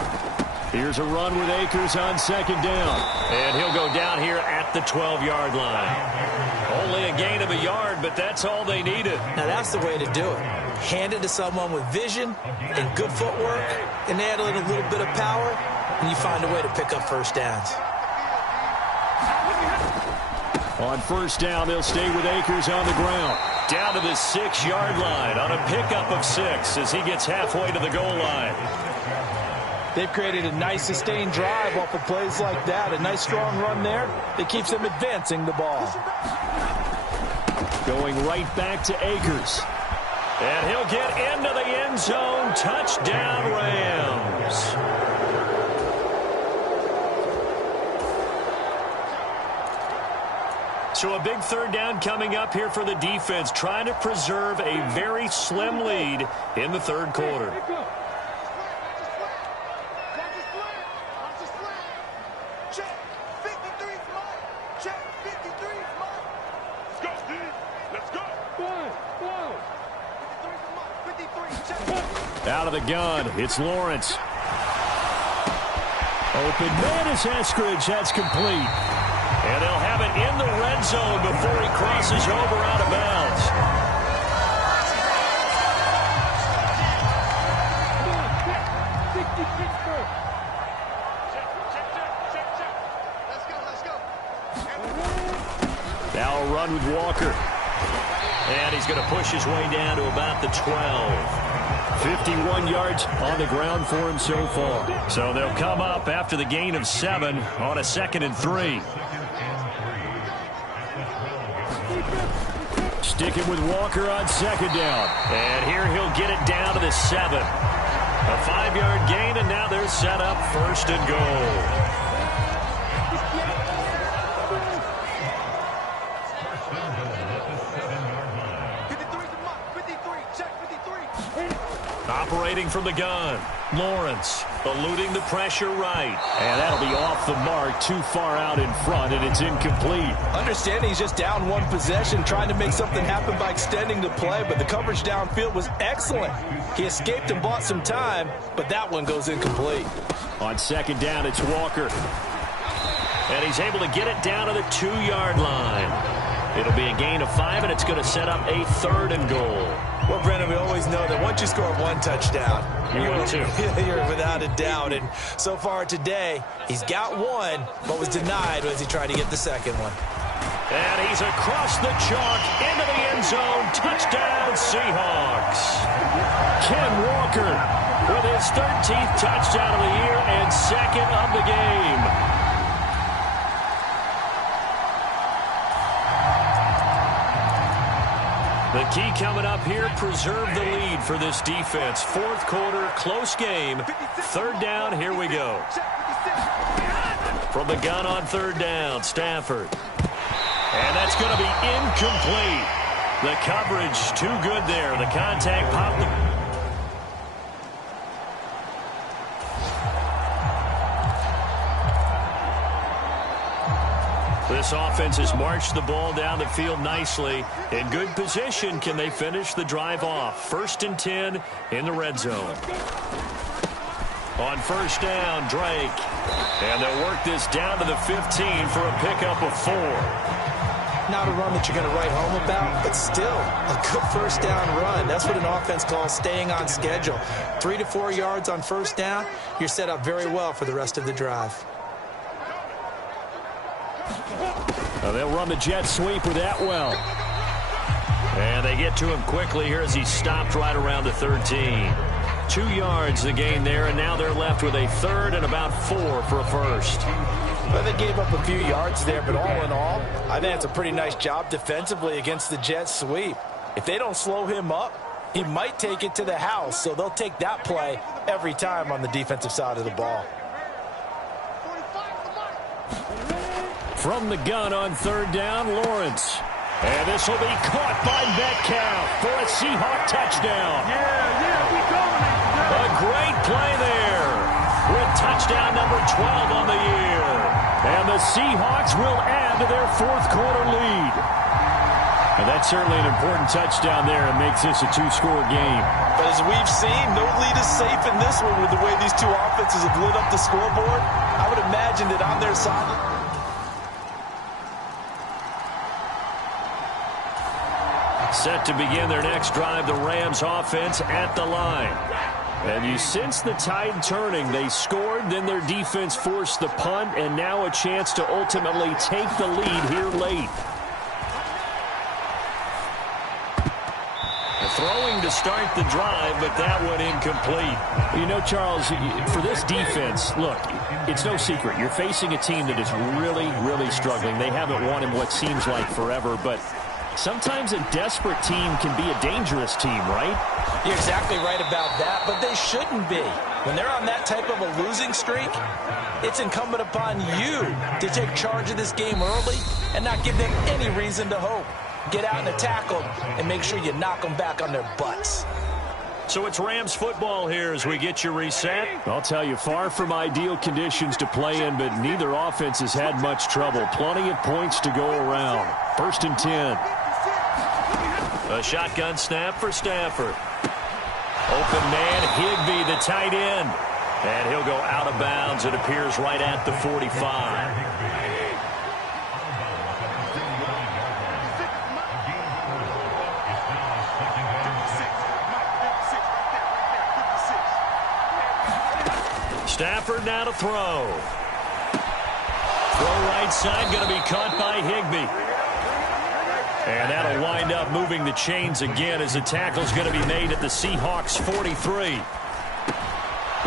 Here's a run with Akers on second down. And he'll go down here at the 12-yard line. Only a gain of a yard, but that's all they needed. Now that's the way to do it. Hand it to someone with vision and good footwork, and add in a little bit of power, and you find a way to pick up first downs. On first down, they'll stay with Akers on the ground. Down to the 6-yard line on a pickup of 6 as he gets halfway to the goal line. They've created a nice sustained drive off of plays like that. A nice strong run there that keeps them advancing the ball. Going right back to Akers. And he'll get into the end zone. Touchdown, Rams. So a big third down coming up here for the defense, trying to preserve a very slim lead in the third quarter. Out of the gun, it's Lawrence. Open man is Eskridge. That's complete. And they'll have it in the red zone before he crosses over out of bounds. Now a run with Walker. And he's going to push his way down to about the 12. 51 yards on the ground for him so far. So they'll come up after the gain of 7 on a 2nd and 3. Sticking with Walker on 2nd down. And here he'll get it down to the 7. A 5-yard gain, and now they're set up 1st and goal. Operating from the gun, Lawrence eluding the pressure right. And that'll be off the mark, too far out in front, and it's incomplete. Understanding he's just down one possession, trying to make something happen by extending the play, but the coverage downfield was excellent. He escaped and bought some time, but that one goes incomplete. On 2nd down, it's Walker. And he's able to get it down to the 2-yard line. It'll be a gain of 5, and it's going to set up a 3rd and goal. Well, Brendan, we always know that once you score one touchdown, you're without a doubt. And so far today, he's got one, but was denied as he tried to get the second one. And he's across the chalk into the end zone. Touchdown, Seahawks. Ken Walker with his 13th touchdown of the year and 2nd of the game. The key coming up here, preserve the lead for this defense. 4th quarter, close game. 3rd down, here we go. From the gun on 3rd down, Stafford. And that's going to be incomplete. The coverage too good there. The contact popped. This offense has marched the ball down the field nicely. In good position, can they finish the drive off? 1st and 10 in the red zone. On 1st down, Drake. And they'll work this down to the 15 for a pickup of 4. Not a run that you're going to write home about, but still a good 1st down run. That's what an offense calls staying on schedule. 3 to 4 yards on 1st down, you're set up very well for the rest of the drive. They'll run the jet sweep with Atwell. And they get to him quickly here as he stopped right around the 13. 2 yards the gain there, and now they're left with a 3rd and about 4 for a 1st. Well, they gave up a few yards there, but all in all, I think it's a pretty nice job defensively against the jet sweep. If they don't slow him up, he might take it to the house, so they'll take that play every time on the defensive side of the ball. From the gun on 3rd down, Lawrence. And this will be caught by Metcalf for a Seahawk touchdown. We dominate. A great play there with touchdown number 12 on the year. And the Seahawks will add to their 4th quarter lead. And that's certainly an important touchdown there and makes this a 2-score game. But as we've seen, no lead is safe in this one with the way these two offenses have lit up the scoreboard. I would imagine that on their side. Set to begin their next drive, the Rams offense at the line. And you sense the tide turning. They scored, then their defense forced the punt, and now a chance to ultimately take the lead here late. Throwing to start the drive, but that one incomplete. You know, Charles, for this defense, look, it's no secret. You're facing a team that is really, really struggling. They haven't won in what seems like forever, but sometimes a desperate team can be a dangerous team, right? You're exactly right about that, but they shouldn't be. When they're on that type of a losing streak, it's incumbent upon you to take charge of this game early and not give them any reason to hope. Get out and attack them and make sure you knock them back on their butts. So it's Rams football here as we get you reset. I'll tell you, far from ideal conditions to play in, but neither offense has had much trouble. Plenty of points to go around. 1st and 10. A shotgun snap for Stafford. Open man, Higbee, the tight end. And he'll go out of bounds. It appears right at the 45. Stafford now to throw. Throw right side, going to be caught by Higbee. And that'll wind up moving the chains again as the tackle's going to be made at the Seahawks 43.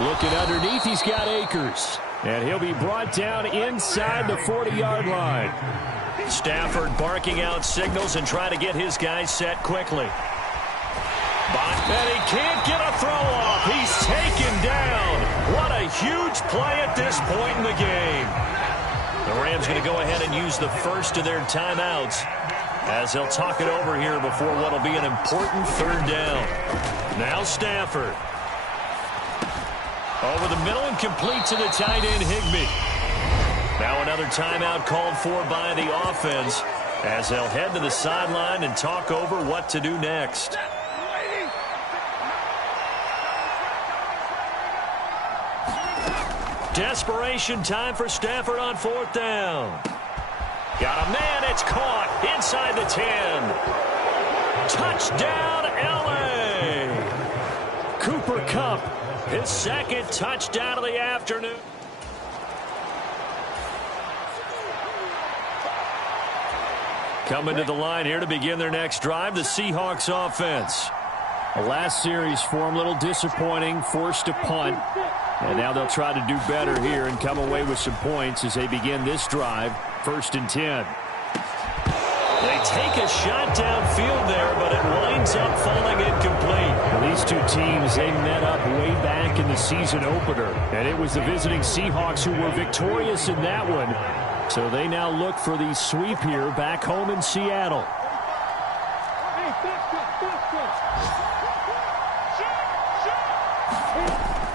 Looking underneath, he's got Akers. And he'll be brought down inside the 40-yard line. Stafford barking out signals and trying to get his guys set quickly. And he can't get a throw off. He's taken down. What a huge play at this point in the game. The Rams going to go ahead and use the first of their timeouts as they'll talk it over here before what will be an important 3rd down. Now Stafford. Over the middle and complete to the tight end Higbee. Now another timeout called for by the offense as they'll head to the sideline and talk over what to do next. Desperation time for Stafford on 4th down. Got a man, it's caught inside the 10. Touchdown, L.A. Cooper Kupp, his 2nd touchdown of the afternoon. Coming to the line here to begin their next drive, the Seahawks offense. The last series for them, a little disappointing, forced to punt. And now they'll try to do better here and come away with some points as they begin this drive. 1st and 10. They take a shot downfield there, but it winds up falling incomplete. Well, these two teams, they met up way back in the season opener. And it was the visiting Seahawks who were victorious in that one. So they now look for the sweep here back home in Seattle.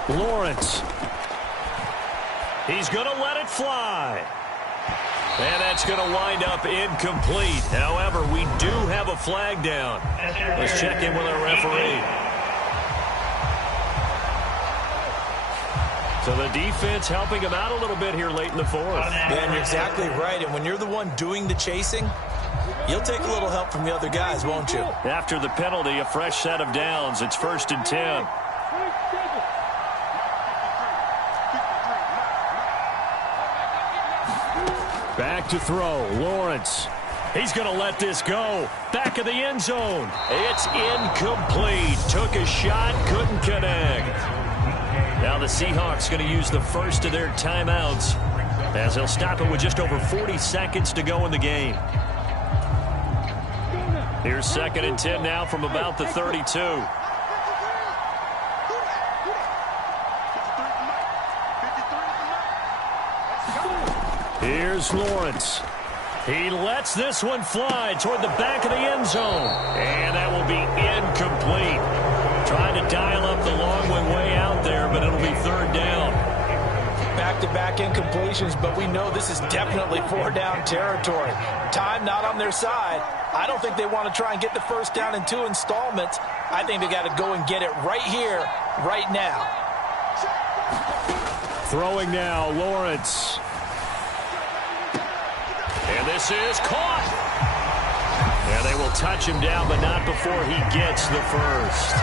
Lawrence. He's going to let it fly. And that's going to wind up incomplete. However, we do have a flag down. Let's check in with our referee. So the defense helping him out a little bit here late in the 4th. Man, you're exactly right. And when you're the one doing the chasing, you'll take a little help from the other guys, won't you? After the penalty, a fresh set of downs. It's 1st and 10. Back to throw. Lawrence. He's going to let this go. Back of the end zone. It's incomplete. Took a shot, couldn't connect. Now the Seahawks going to use the first of their timeouts as they'll stop it with just over 40 seconds to go in the game. Here's 2nd and 10 now from about the 32. Here's Lawrence. He lets this one fly toward the back of the end zone. And that will be incomplete. Trying to dial up the long one way out there, but it'll be 3rd down. Back-to-back incompletions, but we know this is definitely 4-down territory. Time not on their side. I don't think they want to try and get the 1st down in 2 installments. I think they got to go and get it right here, right now. Throwing now, Lawrence. And this is caught. And they will touch him down, but not before he gets the first.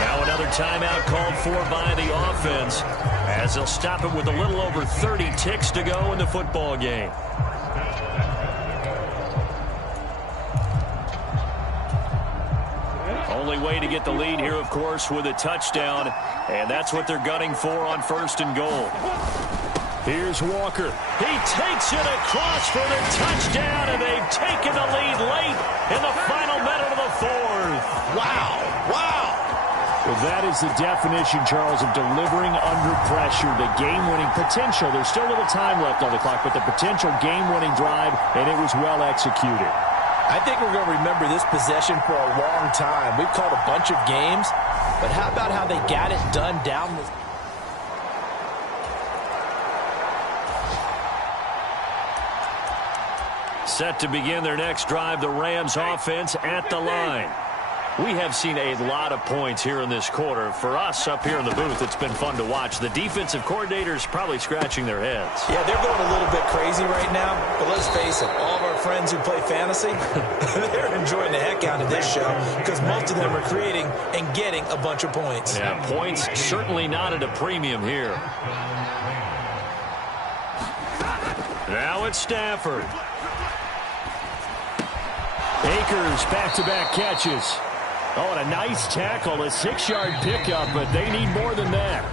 Now another timeout called for by the offense, as they'll stop it with a little over 30 ticks to go in the football game. Only way to get the lead here, of course, with a touchdown, and that's what they're gunning for on 1st and goal. Here's Walker. He takes it across for the touchdown, and they've taken the lead late in the final minute of the 4th. Wow. Wow. Well, that is the definition, Charles, of delivering under pressure. The game-winning potential. There's still a little time left on the clock, but the potential game-winning drive, and it was well executed. I think we're going to remember this possession for a long time. We've called a bunch of games, but how about how they got it done down the... Set to begin their next drive, the Rams offense at the line. We have seen a lot of points here in this quarter. For us up here in the booth, it's been fun to watch. The defensive coordinators probably scratching their heads. Yeah, they're going a little bit crazy right now. But let's face it, all of our friends who play fantasy, they're enjoying the heck out of this show because most of them are creating and getting a bunch of points. Yeah, points certainly not at a premium here. Now it's Stafford. Akers back-to-back catches. Oh, and a nice tackle, a 6-yard pickup, but they need more than that.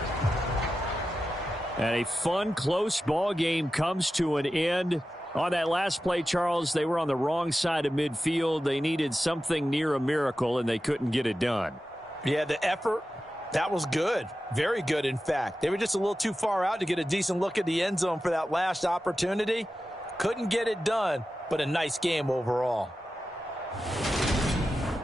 And a fun, close ball game comes to an end. On that last play, Charles, they were on the wrong side of midfield. They needed something near a miracle, and they couldn't get it done. Yeah, the effort, that was good. Very good, in fact. They were just a little too far out to get a decent look at the end zone for that last opportunity. Couldn't get it done, but a nice game overall.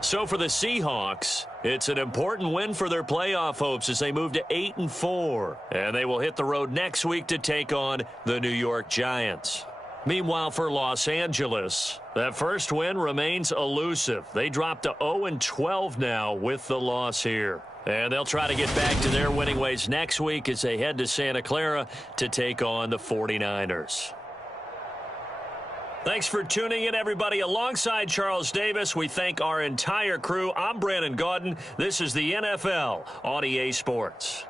So for the Seahawks, it's an important win for their playoff hopes as they move to 8-4. And they will hit the road next week to take on the New York Giants. Meanwhile, for Los Angeles, that first win remains elusive. They dropped to 0-12 now with the loss here. And they'll try to get back to their winning ways next week as they head to Santa Clara to take on the 49ers. Thanks for tuning in, everybody. Alongside Charles Davis, we thank our entire crew. I'm Brandon Gaudin. This is the NFL on EA Sports.